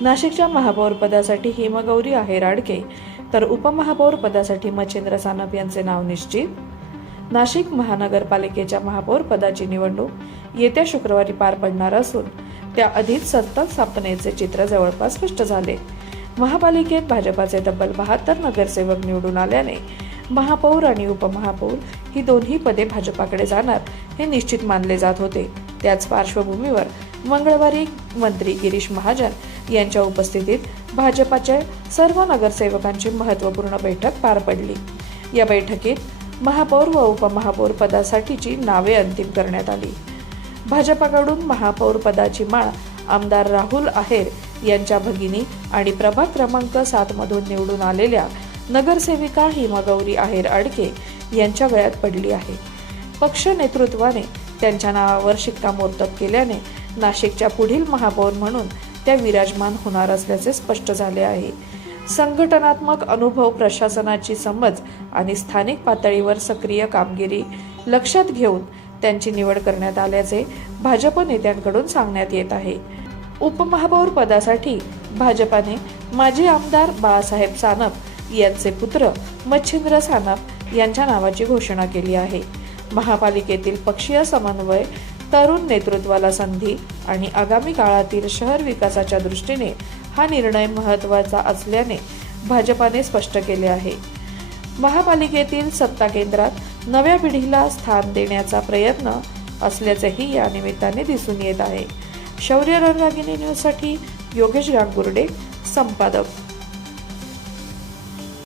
नाशिकच्या महापौर पदासाठी हिमगौरी आहेर-आडके तर उपमहापौर पदासाठी मच्छिंद्र सानप यांचे नाव निश्चित. नाशिक महानगरपालिकेच्या महापौर पदाची निवडणूक येत्या शुक्रवारी पार पडणार असून त्याआधीच सत्ता स्थापनेचे चित्र जवळपास स्पष्ट झाले. महापालिकेत भाजपाचे तब्बल 72 नगरसेवक निवडून आल्याने महापौर आणि उपमहापौर ही दोन्ही पदे भाजपाकडे जाणार हे निश्चित मानले जात होते. त्याच पार्श्वभूमीवर मंगळवारी मंत्री गिरीश महाजन यांच्या उपस्थितीत भाजपाच्या सर्व नगरसेवकांची महत्त्वपूर्ण बैठक पार पडली. या बैठकीत महापौर व उपमहापौर पदासाठीची नावे अंतिम करण्यात आली. भाजपाकडून महापौर पदाची माळ आमदार राहुल आहेर यांच्या भगिनी आणि प्रभाग क्रमांक 7 मधून निवडून आलेल्या नगरसेविका हिमगौरी आहेर-आडके यांच्या गळ्यात पडली आहे. पक्ष नेतृत्वाने त्यांच्या नावावर शिक्कामोर्तब केल्याने नाशिकच्या पुढील महापौर म्हणून त्या विराजमान होणार असल्याचे स्पष्ट झाले आहे. संघटनात्मक अनुभव, प्रशासनाची समज आणि स्थानिक पातळीवर सक्रिय कामगिरी लक्षात घेऊन त्यांची निवड करण्यात आल्याचे भाजप नेत्यांकडून सांगण्यात येत आहे. उपमहापौर पदासाठी भाजपाने माजी आमदार बाळासाहेब सानप यांचे पुत्र मच्छिंद्र सानप यांच्या नावाची घोषणा केली आहे. महापालिकेतील पक्षीय समन्वय, तरुण नेतृत्वाला संधी आणि आगामी काळातील शहर विकासाच्या दृष्टीने हा निर्णय महत्त्वाचा असल्याने भाजपाने स्पष्ट केले आहे. महापालिकेतील सत्ता केंद्रात नव्या पिढीला स्थान देण्याचा प्रयत्न असल्याचेही या निमित्ताने दिसून येत आहे. शौर्य रणरागिणी न्यूजसाठी योगेश गांगुर्डे, संपादक.